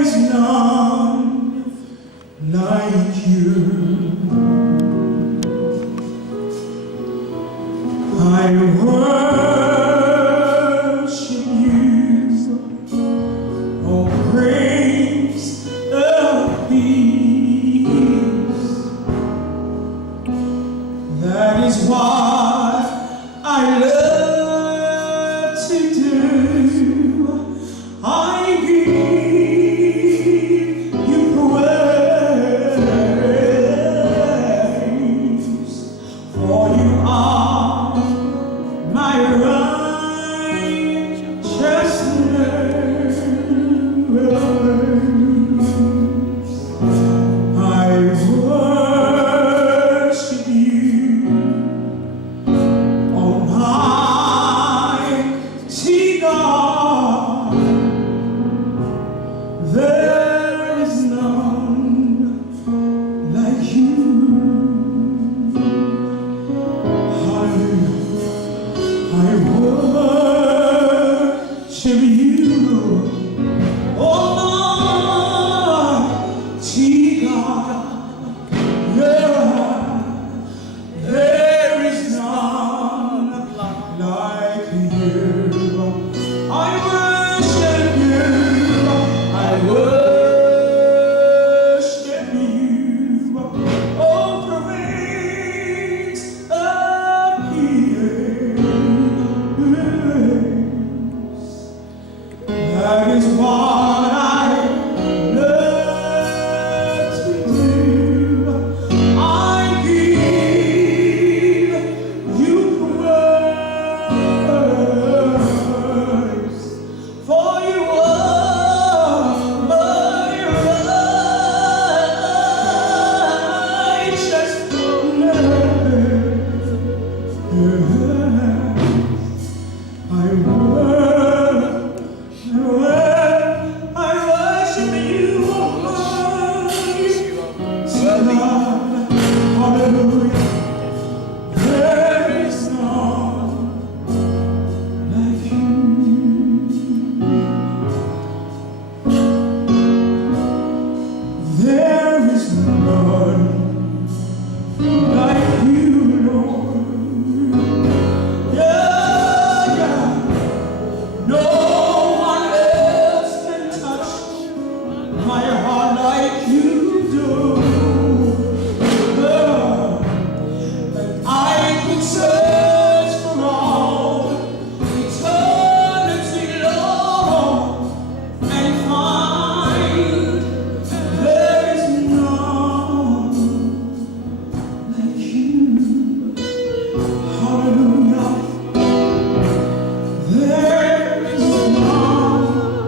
is none like you. I worship you, oh Prince of Peace. That is what I love to do. I give you praise, for you are my righteousness. I worship you, Almighty God. There is none like you. Hallelujah. I worship you, Almighty God. Yeah, there is none like you. I worship you. I worship you. Oh, Prince of Peace. That is what I love to do. I give you praise, for you are my righteousness. I worship you, Almighty God. Hallelujah. There is none like you. There is none like you, Lord. Yeah, yeah. No one else can touch my heart like you do. And I could search for all eternity long and find there is none like you. Hallelujah. There is none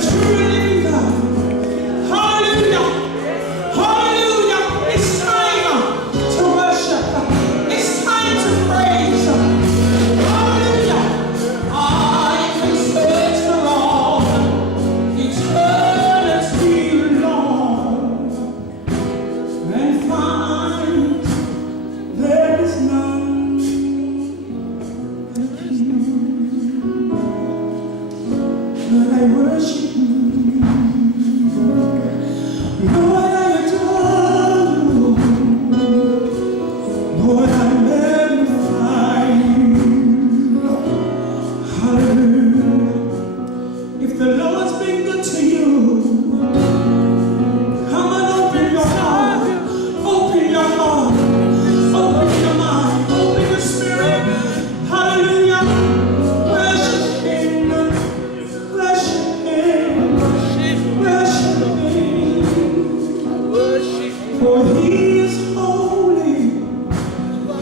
the true and living God. Hallelujah. Hallelujah. It's time to worship. It's time to praise. Hallelujah. I can search for all eternity long and find there is none like you. Lord, I worship you. Lord, I adore you. Lord, I magnify you. Hallelujah. If the Lord's been good to you, come on, open your heart. Open your heart. Open your mind. Open your spirit. Hallelujah. Worship Him. Worship Him. Worship Him. For He is holy.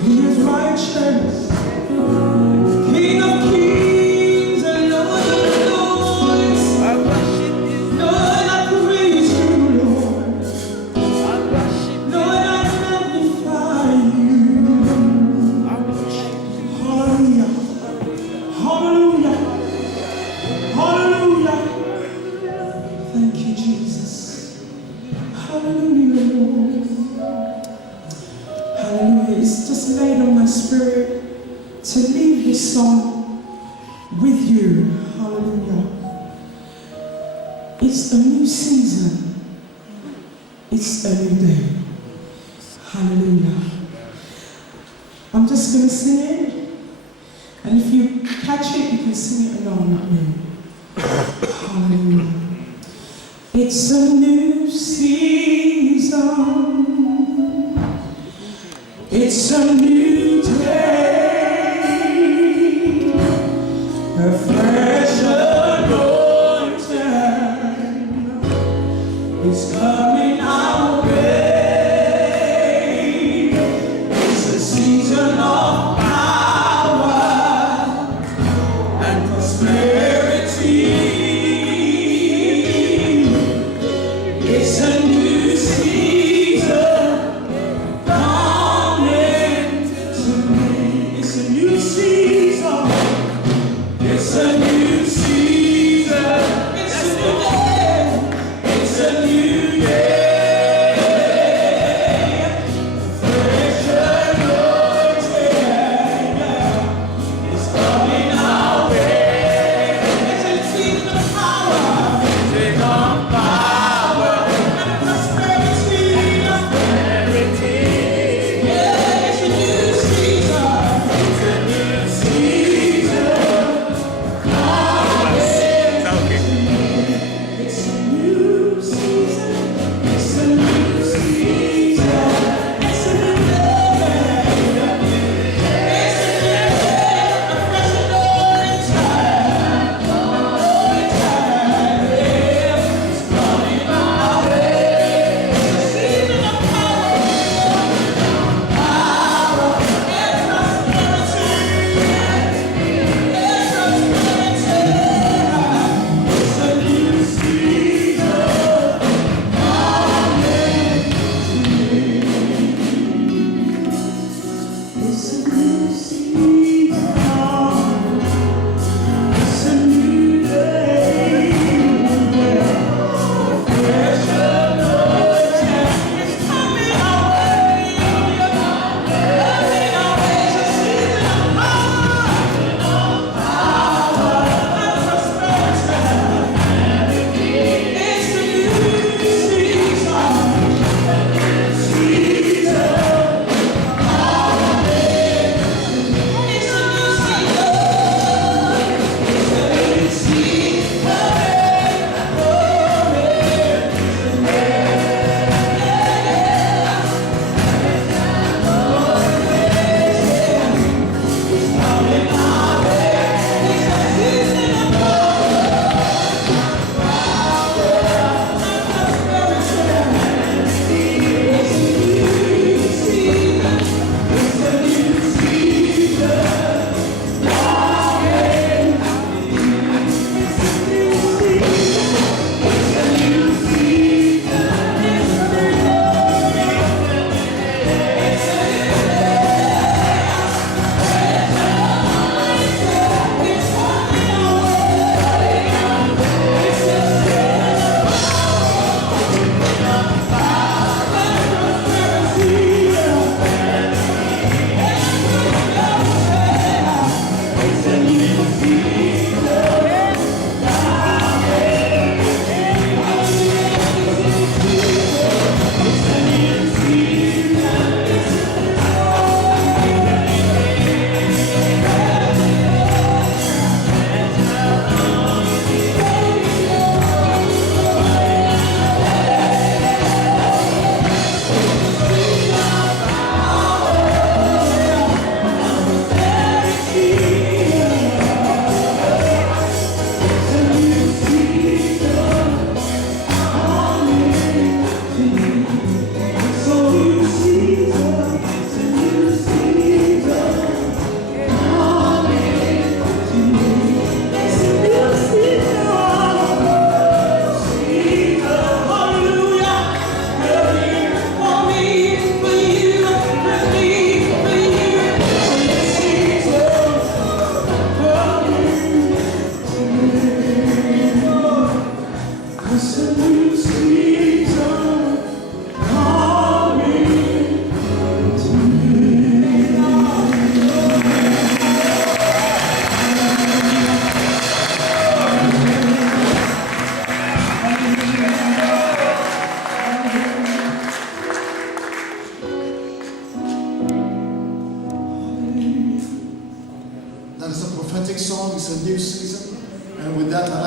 He is righteous. King of kings and Lord of lords. Lord, I praise you, Lord. Lord, I magnify you. Hallelujah. Hallelujah. Hallelujah. Thank you, Jesus. Hallelujah, Lord. Hallelujah. It's just laid on my spirit to leave this song with you. Hallelujah. It's a new season. It's a new day. Hallelujah. I'm just going to sing it. And if you catch it, you can sing it along with me. Hallelujah. It's a new season. It's a new day. A fresh anointing is coming our way. It's a season of power and prosperity. It's a new season coming to me. It's a new season. It's a new season. It's a new day. It's a new day. Fresh anointing is coming our way. It's a season of power.